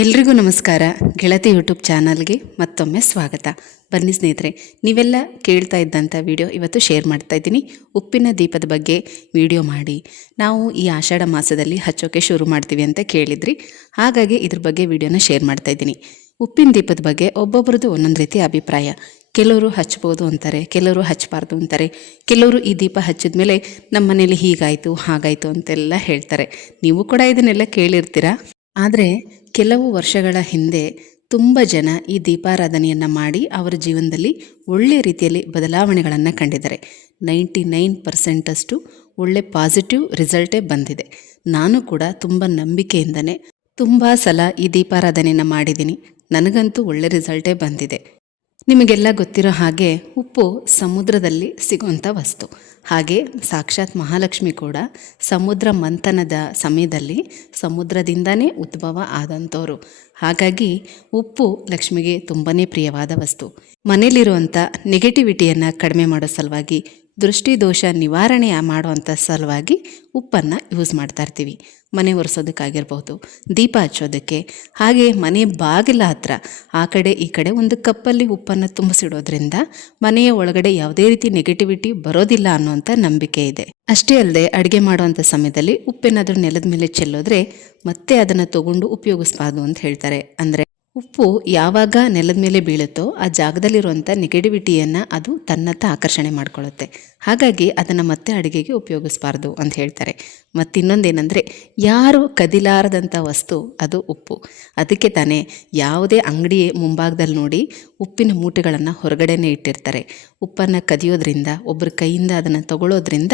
ಎಲ್ರಿಗೂ ನಮಸ್ಕಾರ. ಗೆಳತಿ ಯೂಟ್ಯೂಬ್ ಚಾನಲ್ಗೆ ಮತ್ತೊಮ್ಮೆ ಸ್ವಾಗತ. ಬನ್ನಿ ಸ್ನೇಹಿತರೆ, ನೀವೆಲ್ಲ ಕೇಳ್ತಾ ಇದ್ದಂಥ ವಿಡಿಯೋ ಇವತ್ತು ಶೇರ್ ಮಾಡ್ತಾ ಇದ್ದೀನಿ. ಉಪ್ಪಿನ ದೀಪದ ಬಗ್ಗೆ ವಿಡಿಯೋ ಮಾಡಿ. ನಾವು ಈ ಆಷಾಢ ಮಾಸದಲ್ಲಿ ಹಚ್ಚೋಕೆ ಶುರು ಮಾಡ್ತೀವಿ ಅಂತ ಕೇಳಿದ್ರಿ. ಹಾಗಾಗಿ ಇದ್ರ ಬಗ್ಗೆ ವಿಡಿಯೋನ ಶೇರ್ ಮಾಡ್ತಾ ಇದ್ದೀನಿ. ಉಪ್ಪಿನ ದೀಪದ ಬಗ್ಗೆ ಒಬ್ಬೊಬ್ರದ್ದು ಒಂದೊಂದು ರೀತಿ ಅಭಿಪ್ರಾಯ. ಕೆಲವರು ಹಚ್ಬೋದು ಅಂತಾರೆ, ಕೆಲವರು ಹಚ್ಚಬಾರ್ದು ಅಂತಾರೆ. ಕೆಲವರು ಈ ದೀಪ ಹಚ್ಚಿದ ಮೇಲೆ ನಮ್ಮ ಮನೇಲಿ ಹೀಗಾಯಿತು, ಹಾಗಾಯಿತು ಅಂತೆಲ್ಲ ಹೇಳ್ತಾರೆ. ನೀವು ಕೂಡ ಇದನ್ನೆಲ್ಲ ಕೇಳಿರ್ತೀರಾ? ಆದರೆ ಕೆಲವು ವರ್ಷಗಳ ಹಿಂದೆ ತುಂಬ ಜನ ಈ ದೀಪಾರಾಧನೆಯನ್ನು ಮಾಡಿ ಅವರ ಜೀವನದಲ್ಲಿ ಒಳ್ಳೆಯ ರೀತಿಯಲ್ಲಿ ಬದಲಾವಣೆಗಳನ್ನು ಕಂಡಿದ್ದಾರೆ. ನೈಂಟಿ ನೈನ್ ಪರ್ಸೆಂಟಷ್ಟು ಒಳ್ಳೆ ಪಾಸಿಟಿವ್ ರಿಸಲ್ಟೇ ಬಂದಿದೆ. ನಾನು ಕೂಡ ತುಂಬ ನಂಬಿಕೆಯಿಂದನೇ ತುಂಬ ಸಲ ಈ ದೀಪಾರಾಧನೆಯನ್ನು ಮಾಡಿದ್ದೀನಿ. ನನಗಂತೂ ಒಳ್ಳೆ ರಿಸಲ್ಟೇ ಬಂದಿದೆ. ನಿಮಗೆಲ್ಲ ಗೊತ್ತಿರೋ ಹಾಗೆ ಉಪ್ಪು ಸಮುದ್ರದಲ್ಲಿ ಸಿಗುವಂಥ ವಸ್ತು. ಹಾಗೆ ಸಾಕ್ಷಾತ್ ಮಹಾಲಕ್ಷ್ಮಿ ಕೂಡ ಸಮುದ್ರ ಮಂಥನದ ಸಮಯದಲ್ಲಿ ಸಮುದ್ರದಿಂದನೇ ಉದ್ಭವ ಆದಂಥವ್ರು. ಹಾಗಾಗಿ ಉಪ್ಪು ಲಕ್ಷ್ಮಿಗೆ ತುಂಬಾ ಪ್ರಿಯವಾದ ವಸ್ತು. ಮನೆಯಲ್ಲಿರುವಂಥ ನೆಗೆಟಿವಿಟಿಯನ್ನು ಕಡಿಮೆ ಮಾಡೋ ಸಲುವಾಗಿ, ದೃಷ್ಟಿದೋಷ ನಿವಾರಣೆ ಮಾಡುವಂಥ ಸಲುವಾಗಿ ಉಪ್ಪನ್ನು ಯೂಸ್ ಮಾಡ್ತಾ ಇರ್ತೀವಿ. ಮನೆ ಒರೆಸೋದಕ್ಕಾಗಿರ್ಬೋದು ದೀಪ ಹಚ್ಚೋದಕ್ಕೆ, ಹಾಗೆ ಮನೆ ಬಾಗಿಲ ಹತ್ರ ಆ ಕಡೆ ಈ ಕಡೆ ಒಂದು ಕಪ್ಪಲ್ಲಿ ಉಪ್ಪನ್ನು ತುಂಬಿಸಿಡೋದ್ರಿಂದ ಮನೆಯ ಒಳಗಡೆ ಯಾವುದೇ ರೀತಿ ನೆಗೆಟಿವಿಟಿ ಬರೋದಿಲ್ಲ ಅನ್ನುವಂಥ ನಂಬಿಕೆ ಇದೆ. ಅಷ್ಟೇ ಅಲ್ಲದೆ ಅಡುಗೆ ಮಾಡುವಂಥ ಸಮಯದಲ್ಲಿ ಉಪ್ಪೇನಾದರೂ ನೆಲದ ಮೇಲೆ ಚೆಲ್ಲೋದ್ರೆ ಮತ್ತೆ ಅದನ್ನು ತಗೊಂಡು ಉಪಯೋಗಿಸ್ಬಾರ್ದು ಅಂತ ಹೇಳ್ತಾರೆ. ಅಂದರೆ ಉಪ್ಪು ಯಾವಾಗ ನೆಲದ ಮೇಲೆ ಬೀಳುತ್ತೋ ಆ ಜಾಗದಲ್ಲಿರುವಂಥ ನೆಗೆಟಿವಿಟಿಯನ್ನು ಅದು ತನ್ನತ್ತ ಆಕರ್ಷಣೆ ಮಾಡ್ಕೊಳ್ಳುತ್ತೆ. ಹಾಗಾಗಿ ಅದನ್ನು ಮತ್ತೆ ಅಡುಗೆಗೆ ಉಪಯೋಗಿಸಬಾರ್ದು ಅಂತ ಹೇಳ್ತಾರೆ. ಮತ್ತು ಇನ್ನೊಂದೇನೆಂದರೆ ಯಾರು ಕದಿಲಾರದಂಥ ವಸ್ತು ಅದು ಉಪ್ಪು. ಅದಕ್ಕೆ ತಾನೇ ಯಾವುದೇ ಅಂಗಡಿ ಮುಂಭಾಗದಲ್ಲಿ ನೋಡಿ ಉಪ್ಪಿನ ಮೂಟೆಗಳನ್ನು ಹೊರಗಡೆನೇ ಇಟ್ಟಿರ್ತಾರೆ. ಉಪ್ಪನ್ನು ಕದಿಯೋದ್ರಿಂದ ಒಬ್ಬರ ಕೈಯಿಂದ ಅದನ್ನು ತಗೊಳ್ಳೋದ್ರಿಂದ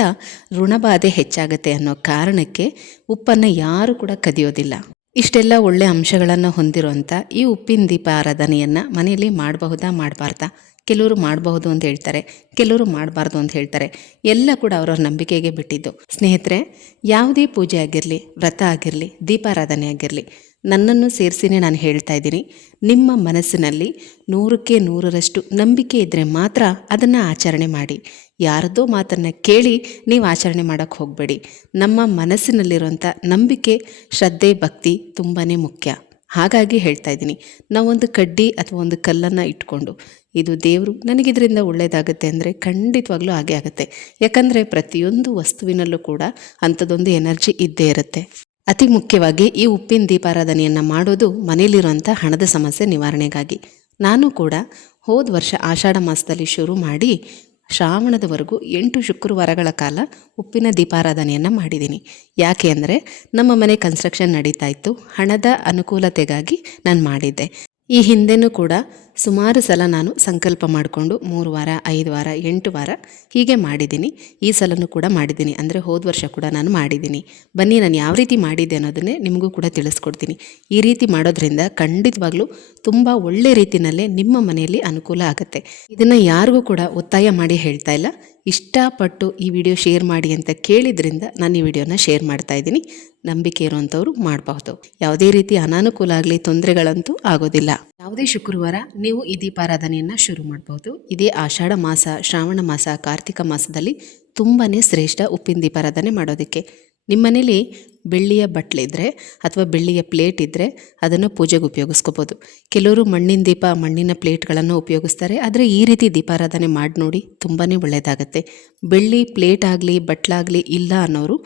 ಋಣಬಾಧೆ ಹೆಚ್ಚಾಗುತ್ತೆ ಅನ್ನೋ ಕಾರಣಕ್ಕೆ ಉಪ್ಪನ್ನು ಯಾರು ಕೂಡ ಕದಿಯೋದಿಲ್ಲ. ಇಷ್ಟೆಲ್ಲ ಒಳ್ಳೆ ಅಂಶಗಳನ್ನು ಹೊಂದಿರುವಂಥ ಈ ಉಪ್ಪಿನ ದೀಪ ಆರಾಧನೆಯನ್ನು ಮನೆಯಲ್ಲಿ ಮಾಡಬಹುದಾ ಮಾಡಬಾರ್ದಾ? ಕೆಲವರು ಮಾಡಬಹುದು ಅಂತ ಹೇಳ್ತಾರೆ, ಕೆಲವರು ಮಾಡಬಾರ್ದು ಅಂತ ಹೇಳ್ತಾರೆ. ಎಲ್ಲ ಕೂಡ ಅವರವ್ರ ನಂಬಿಕೆಗೆ ಬಿಟ್ಟಿದ್ದು. ಸ್ನೇಹಿತರೆ, ಯಾವುದೇ ಪೂಜೆ ಆಗಿರಲಿ, ವ್ರತ ಆಗಿರಲಿ, ದೀಪಾರಾಧನೆ ಆಗಿರಲಿ ನನ್ನನ್ನು ಸೇರಿಸಿನೇ ನಾನು ಹೇಳ್ತಾ ಇದ್ದೀನಿ. ನಿಮ್ಮ ಮನಸ್ಸಿನಲ್ಲಿ ನೂರಕ್ಕೆ ನೂರರಷ್ಟು ನಂಬಿಕೆ ಇದ್ದರೆ ಮಾತ್ರ ಅದನ್ನು ಆಚರಣೆ ಮಾಡಿ. ಯಾರದೋ ಮಾತನ್ನು ಕೇಳಿ ನೀವು ಆಚರಣೆ ಮಾಡೋಕ್ಕೆ ಹೋಗಬೇಡಿ. ನಮ್ಮ ಮನಸ್ಸಿನಲ್ಲಿರುವಂಥ ನಂಬಿಕೆ, ಶ್ರದ್ಧೆ, ಭಕ್ತಿ ತುಂಬಾ ಮುಖ್ಯ. ಹಾಗಾಗಿ ಹೇಳ್ತಾ ಇದ್ದೀನಿ. ನಾವೊಂದು ಕಡ್ಡಿ ಅಥವಾ ಒಂದು ಕಲ್ಲನ್ನು ಇಟ್ಕೊಂಡು, ಇದು ದೇವರು ನನಗಿದ್ರಿಂದ ಒಳ್ಳೆಯದಾಗುತ್ತೆ ಅಂದರೆ ಖಂಡಿತವಾಗ್ಲೂ ಹಾಗೆ ಆಗುತ್ತೆ. ಯಾಕಂದರೆ ಪ್ರತಿಯೊಂದು ವಸ್ತುವಿನಲ್ಲೂ ಕೂಡ ಅಂಥದ್ದೊಂದು ಎನರ್ಜಿ ಇದ್ದೇ ಇರುತ್ತೆ. ಅತಿ ಮುಖ್ಯವಾಗಿ ಈ ಉಪ್ಪಿನ ದೀಪಾರಾಧನೆಯನ್ನು ಮಾಡೋದು ಮನೆಯಲ್ಲಿರುವಂಥ ಹಣದ ಸಮಸ್ಯೆ ನಿವಾರಣೆಗಾಗಿ. ನಾನು ಕೂಡ ಹೋದ ವರ್ಷ ಆಷಾಢ ಮಾಸದಲ್ಲಿ ಶುರು ಮಾಡಿ ಶ್ರಾವಣದವರೆಗೂ ಎಂಟು ಶುಕ್ರವಾರಗಳ ಕಾಲ ಉಪ್ಪಿನ ದೀಪಾರಾಧನೆಯನ್ನು ಮಾಡಿದ್ದೀನಿ. ಯಾಕೆ ಅಂದರೆ ನಮ್ಮ ಮನೆ ಕನ್ಸ್ಟ್ರಕ್ಷನ್ ನಡೀತಾ ಇತ್ತು. ಹಣದ ಅನುಕೂಲತೆಗಾಗಿ ನಾನು ಮಾಡಿದ್ದೆ. ಈ ಹಿಂದೆನೂ ಕೂಡ ಸುಮಾರು ಸಲ ನಾನು ಸಂಕಲ್ಪ ಮಾಡಿಕೊಂಡು ಮೂರು ವಾರ, ಐದು ವಾರ, ಎಂಟು ವಾರ ಹೀಗೆ ಮಾಡಿದ್ದೀನಿ. ಈ ಸಲನೂ ಕೂಡ ಮಾಡಿದ್ದೀನಿ. ಅಂದರೆ ಹೋದ ವರ್ಷ ಕೂಡ ನಾನು ಮಾಡಿದ್ದೀನಿ. ಬನ್ನಿ, ನಾನು ಯಾವ ರೀತಿ ಮಾಡಿದ್ದೆ ಅನ್ನೋದನ್ನೇ ನಿಮಗೂ ಕೂಡ ತಿಳಿಸ್ಕೊಡ್ತೀನಿ. ಈ ರೀತಿ ಮಾಡೋದ್ರಿಂದ ಖಂಡಿತವಾಗ್ಲೂ ತುಂಬ ಒಳ್ಳೆ ರೀತಿಯಲ್ಲೇ ನಿಮ್ಮ ಮನೆಯಲ್ಲಿ ಅನುಕೂಲ ಆಗುತ್ತೆ. ಇದನ್ನು ಯಾರಿಗೂ ಕೂಡ ಒತ್ತಾಯ ಮಾಡಿ ಹೇಳ್ತಾ ಇಲ್ಲ. ಇಷ್ಟಪಟ್ಟು ಈ ವಿಡಿಯೋ ಶೇರ್ ಮಾಡಿ ಅಂತ ಕೇಳಿದ್ರಿಂದ ನಾನು ಈ ವಿಡಿಯೋನ ಶೇರ್ ಮಾಡ್ತಾ ಇದ್ದೀನಿ. ನಂಬಿಕೆ ಇರುವಂಥವ್ರು ಮಾಡಬಹುದು. ಯಾವುದೇ ರೀತಿ ಅನಾನುಕೂಲ ಆಗಲಿ, ತೊಂದರೆಗಳಂತೂ ಆಗೋದಿಲ್ಲ. ಯಾವುದೇ ಶುಕ್ರವಾರ ನೀವು ಈ ದೀಪಾರಾಧನೆಯನ್ನು ಶುರು ಮಾಡಬಹುದು ಇದೇ ಆಷಾಢ ಮಾಸ, ಶ್ರಾವಣ ಮಾಸ, ಕಾರ್ತಿಕ ಮಾಸದಲ್ಲಿ ತುಂಬಾ ಶ್ರೇಷ್ಠ ಉಪ್ಪಿನ ದೀಪಾರಾಧನೆ ಮಾಡೋದಕ್ಕೆ. ನಿಮ್ಮ ಮನೇಲಿ ಬೆಳ್ಳಿಯ ಬಟ್ಲಿದ್ರೆ ಅಥವಾ ಬೆಳ್ಳಿಯ ಪ್ಲೇಟ್ ಇದ್ದರೆ ಅದನ್ನು ಪೂಜೆಗೆ ಉಪಯೋಗಿಸ್ಕೋಬೋದು. ಕೆಲವರು ಮಣ್ಣಿನ ದೀಪ, ಮಣ್ಣಿನ ಪ್ಲೇಟ್ಗಳನ್ನು ಉಪಯೋಗಿಸ್ತಾರೆ. ಆದರೆ ಈ ರೀತಿ ದೀಪಾರಾಧನೆ ಮಾಡಿ ನೋಡಿ ತುಂಬಾ ಒಳ್ಳೆಯದಾಗತ್ತೆ ಬೆಳ್ಳಿ ಪ್ಲೇಟ್ ಆಗಲಿ ಬಟ್ಲಾಗಲಿ ಇಲ್ಲ ಅನ್ನೋರು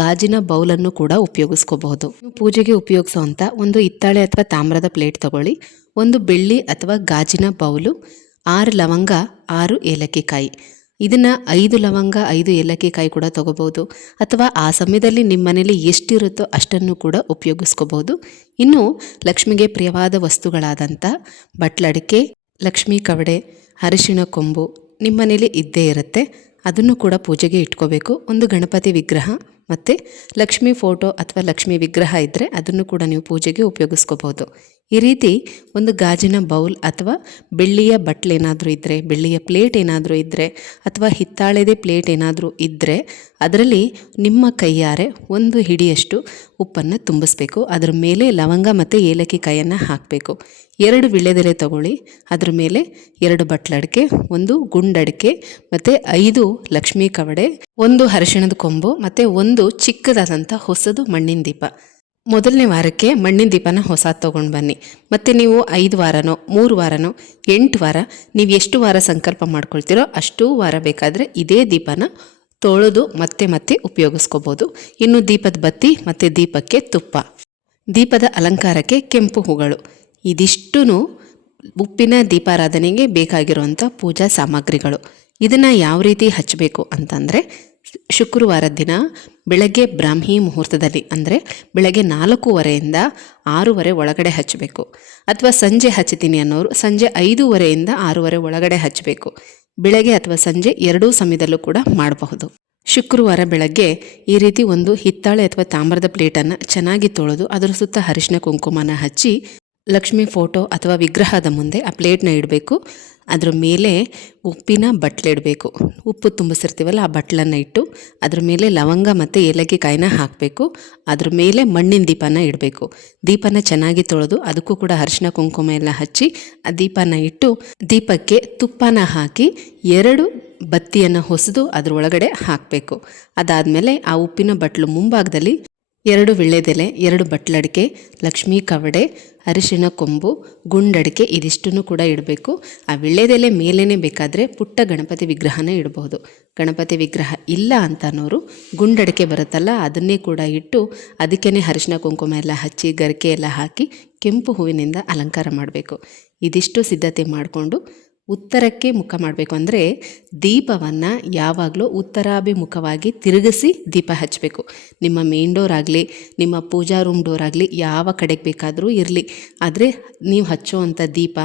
ಗಾಜಿನ ಬೌಲನ್ನು ಕೂಡ ಉಪಯೋಗಿಸ್ಕೋಬಹುದು. ಪೂಜೆಗೆ ಉಪಯೋಗಿಸುವಂಥ ಒಂದು ಹಿತ್ತಾಳೆ ಅಥವಾ ತಾಮ್ರದ ಪ್ಲೇಟ್ ತಗೊಳ್ಳಿ. ಒಂದು ಬೆಳ್ಳಿ ಅಥವಾ ಗಾಜಿನ ಬೌಲು, ಆರು ಲವಂಗ, ಆರು ಏಲಕ್ಕಿಕಾಯಿ. ಇದನ್ನು ಐದು ಲವಂಗ, ಐದು ಏಲಕ್ಕಿ ಕಾಯಿ ಕೂಡ ತೊಗೋಬೋದು ಅಥವಾ ಆ ಸಮಯದಲ್ಲಿ ನಿಮ್ಮ ಮನೇಲಿ ಎಷ್ಟಿರುತ್ತೋ ಅಷ್ಟನ್ನು ಕೂಡ ಉಪಯೋಗಿಸ್ಕೋಬೋದು ಇನ್ನು ಲಕ್ಷ್ಮಿಗೆ ಪ್ರಿಯವಾದ ವಸ್ತುಗಳಾದಂಥ ಬಟ್ಲಡಿಕೆ ಲಕ್ಷ್ಮೀ ಕವಡೆ, ಅರಿಶಿಣ ಕೊಂಬು ನಿಮ್ಮ ಮನೇಲಿ ಇದ್ದೇ ಇರುತ್ತೆ. ಅದನ್ನು ಕೂಡ ಪೂಜೆಗೆ ಇಟ್ಕೋಬೇಕು. ಒಂದು ಗಣಪತಿ ವಿಗ್ರಹ ಮತ್ತು ಲಕ್ಷ್ಮಿ ಫೋಟೋ ಅಥವಾ ಲಕ್ಷ್ಮಿ ವಿಗ್ರಹ ಇದ್ದರೆ ಅದನ್ನು ಕೂಡ ನೀವು ಪೂಜೆಗೆ ಉಪಯೋಗಿಸ್ಕೋಬೋದು ಈ ರೀತಿ ಒಂದು ಗಾಜಿನ ಬೌಲ್ ಅಥವಾ ಬೆಳ್ಳಿಯ ಬಟ್ಲ್ ಏನಾದರೂ ಇದ್ದರೆ ಬೆಳ್ಳಿಯ ಪ್ಲೇಟ್ ಏನಾದರೂ ಇದ್ದರೆ ಅಥವಾ ಹಿತ್ತಾಳೆದೇ ಪ್ಲೇಟ್ ಏನಾದರೂ ಇದ್ದರೆ ಅದರಲ್ಲಿ ನಿಮ್ಮ ಕೈಯಾರೆ ಒಂದು ಹಿಡಿಯಷ್ಟು ಉಪ್ಪನ್ನು ತುಂಬಿಸ್ಬೇಕು. ಅದರ ಮೇಲೆ ಲವಂಗ ಮತ್ತು ಏಲಕ್ಕಿ ಕಾಯನ್ನು ಹಾಕಬೇಕು. ಎರಡು ವಿಳ್ಯದೆಲೆ ತಗೊಳ್ಳಿ. ಅದರ ಮೇಲೆ ಎರಡು ಬಟ್ಲಡಿಕೆ ಒಂದು ಗುಂಡಡಿಕೆ ಮತ್ತು ಐದು ಲಕ್ಷ್ಮೀ ಕವಡೆ, ಒಂದು ಅರಿಶಿಣದ ಕೊಂಬು ಮತ್ತು ಒಂದು ಚಿಕ್ಕದಾದಂಥ ಹೊಸದು ಮಣ್ಣಿನ ದೀಪ. ಮೊದಲನೇ ವಾರಕ್ಕೆ ಮಣ್ಣಿನ ದೀಪನ ಹೊಸ ತೊಗೊಂಡು ಬನ್ನಿ. ಮತ್ತು ನೀವು ಐದು ವಾರನೋ, ಮೂರು ವಾರನೋ, ಎಂಟು ವಾರ, ನೀವು ಎಷ್ಟು ವಾರ ಸಂಕಲ್ಪ ಮಾಡ್ಕೊಳ್ತೀರೋ ಅಷ್ಟು ವಾರ ಬೇಕಾದರೆ ಇದೇ ದೀಪನ ತೊಳೆದು ಮತ್ತೆ ಮತ್ತೆ ಉಪಯೋಗಿಸ್ಕೋಬೋದು. ಇನ್ನು ದೀಪದ ಬತ್ತಿ ಮತ್ತು ದೀಪಕ್ಕೆ ತುಪ್ಪ. ದೀಪದ ಅಲಂಕಾರಕ್ಕೆ ಕೆಂಪು ಹೂಗಳು. ಇದಿಷ್ಟೂ ಉಪ್ಪಿನ ದೀಪಾರಾಧನೆಗೆ ಬೇಕಾಗಿರುವಂಥ ಪೂಜಾ ಸಾಮಗ್ರಿಗಳು. ಇದನ್ನು ಯಾವ ರೀತಿ ಹಚ್ಚಬೇಕು ಅಂತಂದರೆ ಶುಕ್ರವಾರದ ದಿನ ಬೆಳಗ್ಗೆ ಬ್ರಾಹ್ಮಿ ಮುಹೂರ್ತದಲ್ಲಿ, ಅಂದರೆ ಬೆಳಗ್ಗೆ ನಾಲ್ಕೂವರೆಯಿಂದ ಆರೂವರೆ ಒಳಗಡೆ ಹಚ್ಚಬೇಕು. ಅಥವಾ ಸಂಜೆ ಹಚ್ಚುತ್ತೀನಿ ಅನ್ನೋರು ಸಂಜೆ ಐದೂವರೆಯಿಂದ ಆರೂವರೆ ಒಳಗಡೆ ಹಚ್ಚಬೇಕು. ಬೆಳಗ್ಗೆ ಅಥವಾ ಸಂಜೆ ಎರಡೂ ಸಮಯದಲ್ಲೂ ಕೂಡ ಮಾಡಬಹುದು. ಶುಕ್ರವಾರ ಬೆಳಗ್ಗೆ ಈ ರೀತಿ ಒಂದು ಹಿತ್ತಾಳೆ ಅಥವಾ ತಾಮ್ರದ ಪ್ಲೇಟನ್ನು ಚೆನ್ನಾಗಿ ತೊಳೆದು ಅದರ ಸುತ್ತ ಅರಿಶಿನ ಕುಂಕುಮನ ಹಚ್ಚಿ ಲಕ್ಷ್ಮಿ ಫೋಟೋ ಅಥವಾ ವಿಗ್ರಹದ ಮುಂದೆ ಆ ಪ್ಲೇಟ್ನ ಇಡಬೇಕು. ಅದ್ರ ಮೇಲೆ ಉಪ್ಪಿನ ಬಟ್ಲಿಡಬೇಕು ಉಪ್ಪು ತುಂಬಿಸಿರ್ತೀವಲ್ಲ ಆ ಬಟ್ಲನ್ನು ಇಟ್ಟು ಅದ್ರ ಮೇಲೆ ಲವಂಗ ಮತ್ತು ಏಲಕ್ಕಿ ಕಾಯಿನ ಹಾಕಬೇಕು. ಅದ್ರ ಮೇಲೆ ಮಣ್ಣಿನ ದೀಪನ ಇಡಬೇಕು. ದೀಪನ ಚೆನ್ನಾಗಿ ತೊಳೆದು ಅದಕ್ಕೂ ಕೂಡ ಅರಿಶಿನ ಕುಂಕುಮ ಎಲ್ಲ ಹಚ್ಚಿ ಆ ದೀಪನ ಇಟ್ಟು ದೀಪಕ್ಕೆ ತುಪ್ಪನ ಹಾಕಿ ಎರಡು ಬತ್ತಿಯನ್ನು ಹೊಸದು ಅದರೊಳಗಡೆ ಹಾಕಬೇಕು. ಅದಾದಮೇಲೆ ಆ ಉಪ್ಪಿನ ಬಟ್ಲು ಮುಂಭಾಗದಲ್ಲಿ ಎರಡು ವಿಳ್ಳೆದೆಲೆ, ಎರಡು ಬಟ್ಲಡಿಕೆ, ಲಕ್ಷ್ಮೀ ಕವಡೆ ಅರಿಶಿನ ಕೊಂಬು, ಗುಂಡಡಿಕೆ ಇದಿಷ್ಟನ್ನು ಕೂಡ ಇಡಬೇಕು. ಆ ವಿಳ್ಳೆದೆಲೆ ಮೇಲೇ ಬೇಕಾದರೆ ಪುಟ್ಟ ಗಣಪತಿ ವಿಗ್ರಹನ ಇಡಬಹುದು ಗಣಪತಿ ವಿಗ್ರಹ ಇಲ್ಲ ಅಂತ ಅನ್ನೋರು ಗುಂಡಡಿಕೆ ಬರುತ್ತಲ್ಲ, ಅದನ್ನೇ ಕೂಡ ಇಟ್ಟು ಅದಕ್ಕೇ ಅರಿಶಿನ ಕುಂಕುಮ ಎಲ್ಲ ಹಚ್ಚಿ, ಗರಿಕೆ ಎಲ್ಲ ಹಾಕಿ ಕೆಂಪು ಹೂವಿನಿಂದ ಅಲಂಕಾರ ಮಾಡಬೇಕು. ಇದಿಷ್ಟು ಸಿದ್ಧತೆ ಮಾಡಿಕೊಂಡು ಉತ್ತರಕ್ಕೆ ಮುಖ ಮಾಡಬೇಕು ಅಂದರೆ ದೀಪವನ್ನು ಯಾವಾಗಲೂ ಉತ್ತರಾಭಿಮುಖವಾಗಿ ತಿರುಗಿಸಿ ದೀಪ ಹಚ್ಚಬೇಕು. ನಿಮ್ಮ ಮೇನ್ ಡೋರ್ ಆಗಲಿ, ನಿಮ್ಮ ಪೂಜಾ ರೂಮ್ ಡೋರ್ ಆಗಲಿ ಯಾವ ಕಡೆಗೆ ಬೇಕಾದರೂ ಇರಲಿ. ಆದರೆ ನೀವು ಹಚ್ಚುವಂಥ ದೀಪ,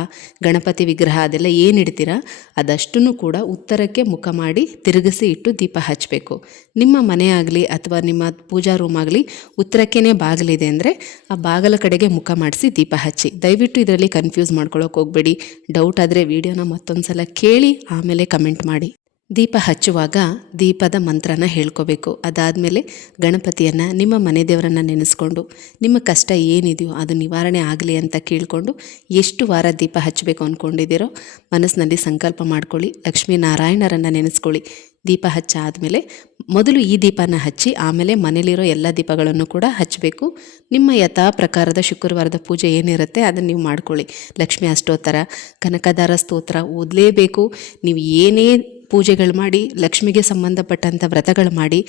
ಗಣಪತಿ ವಿಗ್ರಹ ಅದೆಲ್ಲ ಏನು ಇಡ್ತೀರಾ? ಕೂಡ ಉತ್ತರಕ್ಕೆ ಮುಖ ಮಾಡಿ ತಿರುಗಿಸಿ ಇಟ್ಟು ದೀಪ ಹಚ್ಚಬೇಕು. ನಿಮ್ಮ ಮನೆ ಆಗಲಿ ಅಥವಾ ನಿಮ್ಮ ಪೂಜಾ ರೂಮ್ ಆಗಲಿ ಉತ್ತರಕ್ಕೇ ಬಾಗಿಲಿದೆ ಅಂದರೆ ಆ ಬಾಗಲ ಕಡೆಗೆ ಮುಖ ಮಾಡಿಸಿ ದೀಪ ಹಚ್ಚಿ. ದಯವಿಟ್ಟು ಇದರಲ್ಲಿ ಕನ್ಫ್ಯೂಸ್ ಮಾಡ್ಕೊಳ್ಳೋಕೆ ಹೋಗಬೇಡಿ. ಡೌಟ್ ಆದರೆ ವೀಡಿಯೋನ ಮತ್ತೊಂದು ಸಲ ಕೇಳಿ, ಆಮೇಲೆ ಕಮೆಂಟ್ ಮಾಡಿ. ದೀಪ ಹಚ್ಚುವಾಗ ದೀಪದ ಮಂತ್ರನ ಹೇಳ್ಕೋಬೇಕು. ಅದಾದಮೇಲೆ ಗಣಪತಿಯನ್ನು ನಿಮ್ಮ ಮನೆ ದೇವರನ್ನು ನೆನೆಸ್ಕೊಂಡು, ನಿಮ್ಮ ಕಷ್ಟ ಏನಿದೆಯೋ ಅದು ನಿವಾರಣೆ ಆಗಲಿ ಅಂತ ಕೇಳಿಕೊಂಡು ಎಷ್ಟು ವಾರ ದೀಪ ಹಚ್ಚಬೇಕು ಅಂದ್ಕೊಂಡಿದ್ದೀರೋ ಮನಸ್ಸಿನಲ್ಲಿ ಸಂಕಲ್ಪ ಮಾಡ್ಕೊಳ್ಳಿ, ಲಕ್ಷ್ಮೀನಾರಾಯಣರನ್ನು ನೆನೆಸ್ಕೊಳ್ಳಿ. ದೀಪ ಹಚ್ಚಾದಮೇಲೆ ಮೊದಲು ಈ ದೀಪನ ಹಚ್ಚಿ ಆಮೇಲೆ ಮನೇಲಿರೋ ಎಲ್ಲ ದೀಪಗಳನ್ನು ಕೂಡ ಹಚ್ಚಬೇಕು. ನಿಮ್ಮ ಯಥಾ ಪ್ರಕಾರದ ಶುಕ್ರವಾರದ ಪೂಜೆ ಏನಿರುತ್ತೆ ಅದನ್ನು ನೀವು ಮಾಡ್ಕೊಳ್ಳಿ. ಲಕ್ಷ್ಮೀ ಅಷ್ಟೋತ್ತರ, ಕನಕದಾರ ಸ್ತೋತ್ರ ಓದಲೇಬೇಕು. ನೀವು ಏನೇ ಪೂಜೆಗಳು ಮಾಡಿ, ಲಕ್ಷ್ಮಿಗೆ ಸಂಬಂಧಪಟ್ಟಂಥ ವ್ರತಗಳು ಮಾಡಿ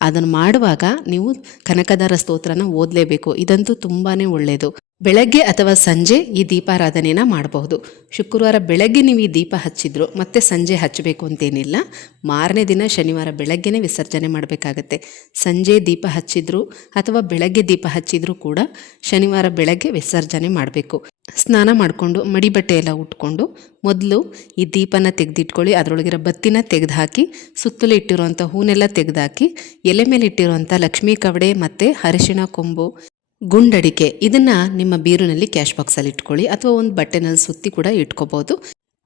ಅದನ್ನು ಮಾಡುವಾಗ ನೀವು ಕನಕದಾರ ಸ್ತೋತ್ರನ ಓದಲೇಬೇಕು. ಇದಂತೂ ತುಂಬಾ ಒಳ್ಳೆಯದು ಬೆಳಗ್ಗೆ ಅಥವಾ ಸಂಜೆ ಈ ದೀಪಾರಾಧನೆನ ಮಾಡಬಹುದು. ಶುಕ್ರವಾರ ಬೆಳಗ್ಗೆ ನೀವು ಈ ದೀಪ ಹಚ್ಚಿದ್ರು, ಮತ್ತೆ ಸಂಜೆ ಹಚ್ಚಬೇಕು ಅಂತೇನಿಲ್ಲ. ಮಾರನೇ ದಿನ ಶನಿವಾರ ಬೆಳಗ್ಗೆನೇ ವಿಸರ್ಜನೆ ಮಾಡಬೇಕಾಗತ್ತೆ. ಸಂಜೆ ದೀಪ ಹಚ್ಚಿದ್ರು ಅಥವಾ ಬೆಳಗ್ಗೆ ದೀಪ ಹಚ್ಚಿದ್ರು ಕೂಡ ಶನಿವಾರ ಬೆಳಗ್ಗೆ ವಿಸರ್ಜನೆ ಮಾಡಬೇಕು. ಸ್ನಾನ ಮಾಡಿಕೊಂಡು ಮಡಿ ಬಟ್ಟೆ ಎಲ್ಲ ಉಟ್ಕೊಂಡು ಮೊದಲು ಈ ದೀಪನ ತೆಗೆದಿಟ್ಕೊಳ್ಳಿ, ಅದರೊಳಗಿರೋ ಬತ್ತಿನ ತೆಗೆದುಹಾಕಿ, ಸುತ್ತಲೂ ಇಟ್ಟಿರುವಂಥ ಹೂನೆಲ್ಲ ತೆಗೆದುಹಾಕಿ, ಎಲೆ ಮೇಲೆ ಇಟ್ಟಿರುವಂಥ ಲಕ್ಷ್ಮೀ ಕವಡೆ ಮತ್ತು ಅರಿಶಿಣ ಕೊಂಬು, ಗುಂಡಡಿಕೆ, ಇದನ್ನು ನಿಮ್ಮ ಬೀರುನಲ್ಲಿ ಕ್ಯಾಶ್ ಬಾಕ್ಸಲ್ಲಿ ಇಟ್ಕೊಳ್ಳಿ ಅಥವಾ ಒಂದು ಬಟ್ಟೆನಲ್ಲಿ ಸುತ್ತಿ ಕೂಡ ಇಟ್ಕೋಬೋದು.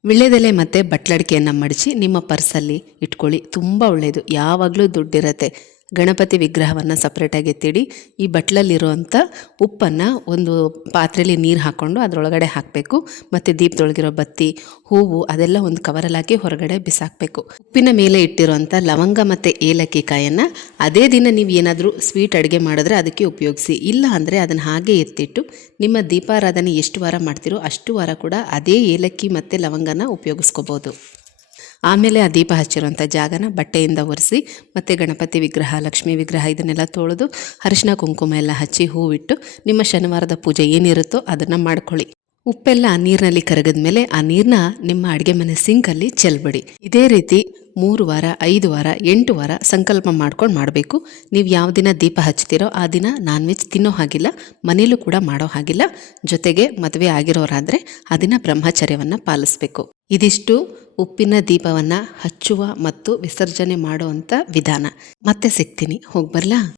ವಿಳ್ಳೆದೆಲೆ ಮತ್ತು ಬಟ್ಲಡಿಕೆಯನ್ನು ಮಡಚಿ ನಿಮ್ಮ ಪರ್ಸಲ್ಲಿ ಇಟ್ಕೊಳ್ಳಿ. ತುಂಬ ಒಳ್ಳೆಯದು ಯಾವಾಗಲೂ ದುಡ್ಡಿರುತ್ತೆ. ಗಣಪತಿ ವಿಗ್ರಹವನ್ನು ಸಪ್ರೇಟಾಗಿ ಎತ್ತಿಡಿ. ಈ ಬಟ್ಲಲ್ಲಿರುವಂಥ ಉಪ್ಪನ್ನು ಒಂದು ಪಾತ್ರೆಯಲ್ಲಿ ನೀರು ಹಾಕ್ಕೊಂಡು ಅದರೊಳಗಡೆ ಹಾಕಬೇಕು. ಮತ್ತು ದೀಪದೊಳಗಿರೋ ಬತ್ತಿ, ಹೂವು ಅದೆಲ್ಲ ಒಂದು ಕವರಲ್ಲಿ ಹಾಕಿ ಹೊರಗಡೆ ಬಿಸಾಕಬೇಕು. ಉಪ್ಪಿನ ಮೇಲೆ ಇಟ್ಟಿರುವಂಥ ಲವಂಗ ಮತ್ತು ಏಲಕ್ಕಿ ಕಾಯನ್ನು ಅದೇ ದಿನ ನೀವು ಏನಾದರೂ ಸ್ವೀಟ್ ಅಡುಗೆ ಮಾಡಿದ್ರೆ ಅದಕ್ಕೆ ಉಪಯೋಗಿಸಿ. ಇಲ್ಲ ಅಂದರೆ ಅದನ್ನು ಹಾಗೆ ಎತ್ತಿಟ್ಟು ನಿಮ್ಮ ದೀಪಾರಾಧನೆ ಎಷ್ಟು ವಾರ ಮಾಡ್ತೀರೋ ಅಷ್ಟು ವಾರ ಕೂಡ ಅದೇ ಏಲಕ್ಕಿ ಮತ್ತು ಲವಂಗನ ಉಪಯೋಗಿಸ್ಕೋಬೋದು. ಆಮೇಲೆ ಆ ದೀಪ ಹಚ್ಚಿರುವಂಥ ಜಾಗನ ಬಟ್ಟೆಯಿಂದ ಒರೆಸಿ ಮತ್ತು ಗಣಪತಿ ವಿಗ್ರಹ, ಲಕ್ಷ್ಮೀ ವಿಗ್ರಹ ಇದನ್ನೆಲ್ಲ ತೊಳೆದು ಅರಿಶಿನ ಕುಂಕುಮ ಎಲ್ಲ ಹಚ್ಚಿ ಹೂವಿಟ್ಟು ನಿಮ್ಮ ಶನಿವಾರದ ಪೂಜೆ ಏನಿರುತ್ತೋ ಅದನ್ನು ಮಾಡ್ಕೊಳ್ಳಿ. ಉಪ್ಪೆಲ್ಲ ನೀರಿನಲ್ಲಿ ಕರಗಿದ ಮೇಲೆ ಆ ನೀರನ್ನ ನಿಮ್ಮ ಅಡುಗೆ ಮನೆ ಸಿಂಕಲ್ಲಿ ಚೆಲ್ಬಿಡಿ. ಇದೇ ರೀತಿ ಮೂರು ವಾರ, ಐದು ವಾರ, ಎಂಟು ವಾರ ಸಂಕಲ್ಪ ಮಾಡ್ಕೊಂಡು ಮಾಡಬೇಕು. ನೀವು ಯಾವ ದಿನ ದೀಪ ಹಚ್ತೀರೋ ಆ ದಿನ ನಾನ್ ವೆಜ್ ತಿನ್ನೋ ಹಾಗಿಲ್ಲ, ಮನೇಲೂ ಕೂಡ ಮಾಡೋ ಹಾಗಿಲ್ಲ. ಜೊತೆಗೆ ಮದುವೆ ಆಗಿರೋರಾದರೆ ಆ ದಿನ ಬ್ರಹ್ಮಚರ್ಯವನ್ನು ಪಾಲಿಸಬೇಕು. ಇದಿಷ್ಟು ಉಪ್ಪಿನ ದೀಪವನ್ನು ಹಚ್ಚುವ ಮತ್ತು ವಿಸರ್ಜನೆ ಮಾಡುವಂಥ ವಿಧಾನ. ಮತ್ತೆ ಸಿಗ್ತೀನಿ. ಹೋಗಿ ಬರಲಾ?